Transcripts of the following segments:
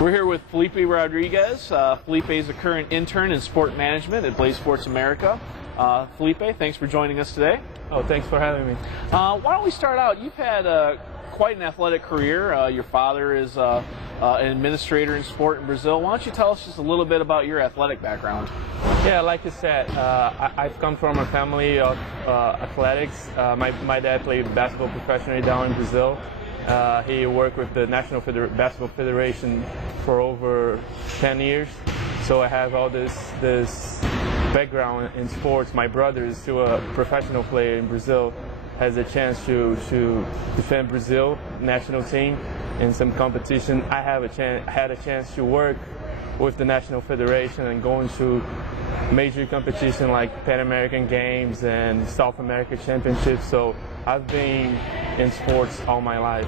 We're here with Felipe Rodriguez. Felipe is a current intern in sport management at BlazeSports America. Felipe, thanks for joining us today. Oh, thanks for having me. Why don't we start out? You've had quite an athletic career. Your father is an administrator in sport in Brazil. Why don't you tell us just a little bit about your athletic background? Yeah, like you said, I've come from a family of athletics. My dad played basketball professionally down in Brazil. He worked with the National Basketball Federation for over 10 years. So I have all this background in sports. My brother is still a professional player in Brazil, has a chance to defend Brazil national team in some competition. I had a chance to work with the National Federation and going to major competition like Pan American Games and South America Championships. So I've been in sports all my life.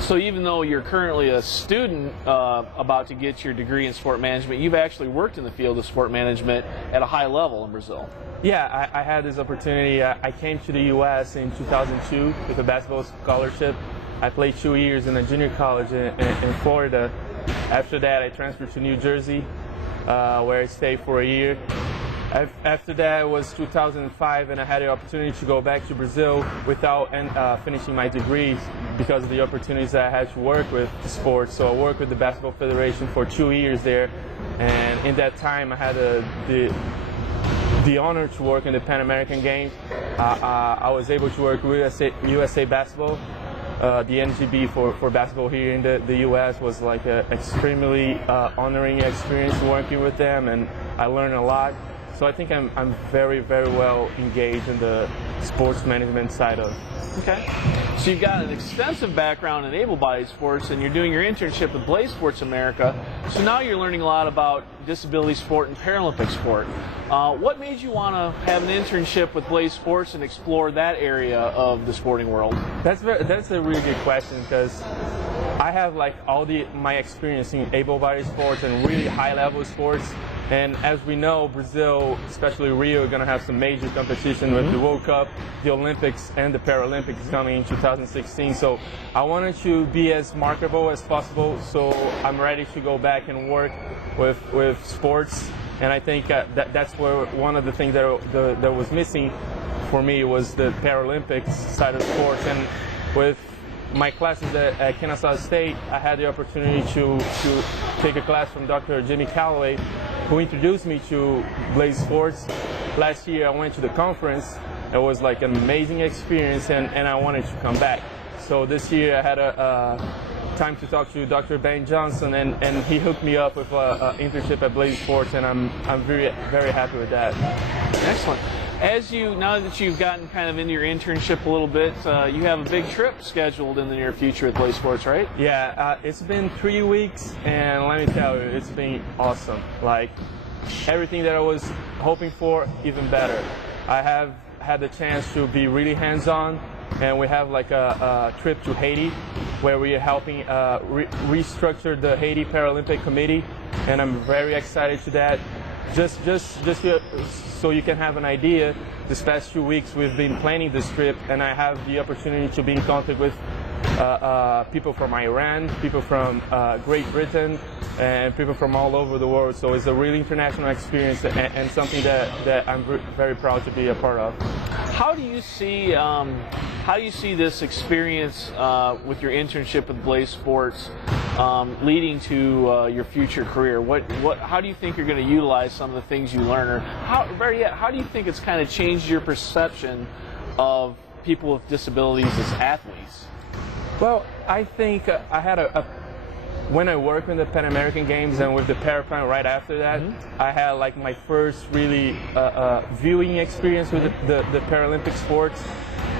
So even though you're currently a student about to get your degree in sport management, you've actually worked in the field of sport management at a high level in Brazil. Yeah, I had this opportunity. I came to the U.S. in 2002 with a basketball scholarship. I played 2 years in a junior college in Florida. After that, I transferred to New Jersey, where I stayed for a year. After that was 2005, and I had the opportunity to go back to Brazil without finishing my degree because of the opportunities that I had to work with sports. So I worked with the Basketball Federation for 2 years there, and in that time I had the honor to work in the Pan American Games. I was able to work with USA Basketball. The NGB for basketball here in the U.S. was like an extremely honoring experience working with them, and I learned a lot. So I think I'm very, very well engaged in the sports management side of it. Okay. So you've got an extensive background in able-bodied sports, and you're doing your internship with BlazeSports America. So now you're learning a lot about disability sport and Paralympic sport. What made you want to have an internship with BlazeSports and explore that area of the sporting world? That's a really good question, because I have like my experience in able-bodied sports and really high-level sports. And as we know, Brazil, especially Rio, are going to have some major competition with the World Cup, the Olympics, and the Paralympics coming in 2016. So I wanted to be as marketable as possible, so I'm ready to go back and work with sports. And I think that's where one of the things that was missing for me was the Paralympics side of sports. And with my classes at Kennesaw State, I had the opportunity to take a class from Dr. Jimmy Calloway, who introduced me to BlazeSports. Last year I went to the conference. It was like an amazing experience, and I wanted to come back. So this year I had a time to talk to Dr. Ben Johnson, and he hooked me up with an internship at BlazeSports, and I'm very, very happy with that. Excellent. Now that you've gotten kind of into your internship a little bit, you have a big trip scheduled in the near future with BlazeSports, right? Yeah, it's been 3 weeks, and let me tell you, it's been awesome. Like, everything that I was hoping for, even better. I have had the chance to be really hands-on, and we have like a trip to Haiti, where we are helping restructure the Haiti Paralympic Committee, and I'm very excited to that. Just so you can have an idea, this past 2 weeks we've been planning this trip, and I have the opportunity to be in contact with people from Iran, people from Great Britain, and people from all over the world. So it's a really international experience, and something that I'm very proud to be a part of. How do you see this experience with your internship with BlazeSports leading to your future career? How do you think you're going to utilize some of the things you learn, or better yet, how do you think it's kind of changed your perception of people with disabilities as athletes? Well, I think I had when I worked in the Pan American Games and with the Paraplan right after that, I had like my first really viewing experience with the Paralympic sports.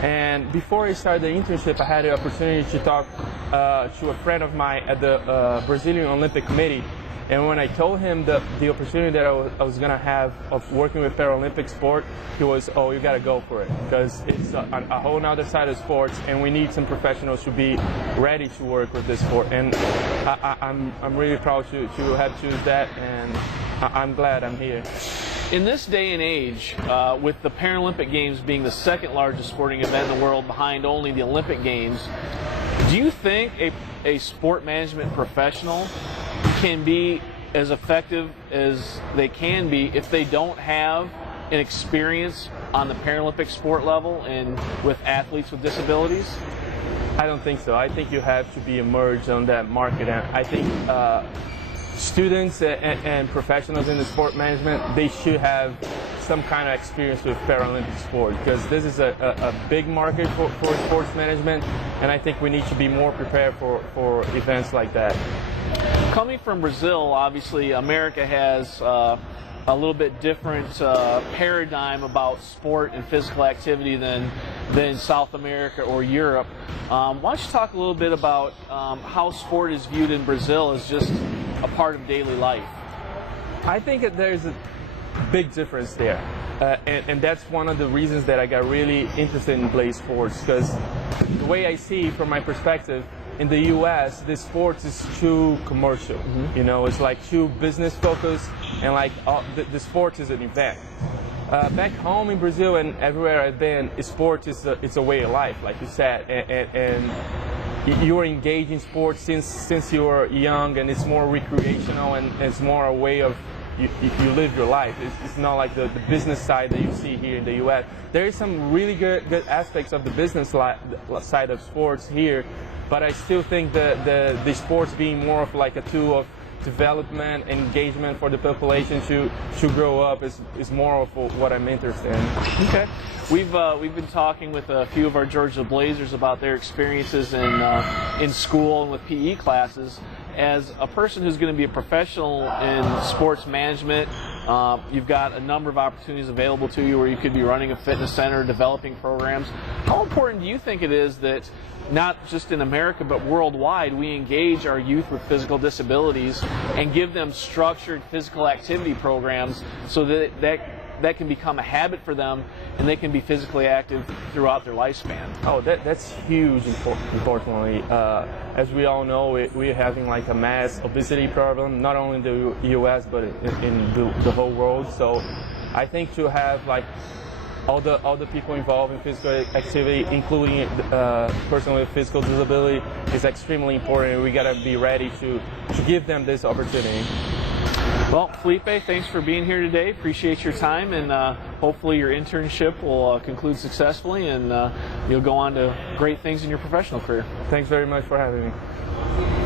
And before I started the internship, I had the opportunity to talk to a friend of mine at the Brazilian Olympic Committee. And when I told him the opportunity that I was going to have of working with Paralympic sport, he was, oh, you got to go for it, because it's a whole nother side of sports, and we need some professionals to be ready to work with this sport. And I'm really proud to have chosen that, and I'm glad I'm here. In this day and age, with the Paralympic Games being the second largest sporting event in the world behind only the Olympic Games, do you think a sport management professional can be as effective as they can be if they don't have an experience on the Paralympic sport level and with athletes with disabilities? I don't think so. I think you have to be immersed on that market, and I think students and professionals in the sport management, they should have some kind of experience with Paralympic sport, because this is a big market for sports management, and I think we need to be more prepared for events like that. Coming from Brazil, obviously America has a little bit different paradigm about sport and physical activity than South America or Europe. Why don't you talk a little bit about how sport is viewed in Brazil as just a part of daily life? I think that there's a big difference there, and that's one of the reasons that I got really interested in BlazeSports, because the way I see from my perspective, in the U.S., the sports is too commercial. You know, it's like too business focused, and like the sports is an event. Back home in Brazil and everywhere I've been, sports is it's a way of life, like you said, and you are engaged in sports since you were young, and it's more recreational, and it's more a way of you live your life. It's not like the business side that you see here in the U.S. There is some really good aspects of the business side of sports here, but I still think the sports being more of like a tool of development, engagement for the population to grow up is more of what I'm interested in. Okay, we've been talking with a few of our Georgia Blazers about their experiences in school and with PE classes. As a person who's going to be a professional in sports management, you've got a number of opportunities available to you where you could be running a fitness center, developing programs. How important do you think it is that not just in America but worldwide we engage our youth with physical disabilities and give them structured physical activity programs so that can become a habit for them and they can be physically active throughout their lifespan? Oh, that's huge, unfortunately. As we all know, we're having like a mass obesity problem, not only in the U.S. but in the whole world. So I think to have like all the people involved in physical activity, including person with physical disability, is extremely important. We gotta be ready to give them this opportunity. Well, Felipe, thanks for being here today. Appreciate your time, and hopefully your internship will conclude successfully, and you'll go on to great things in your professional career. Thanks very much for having me.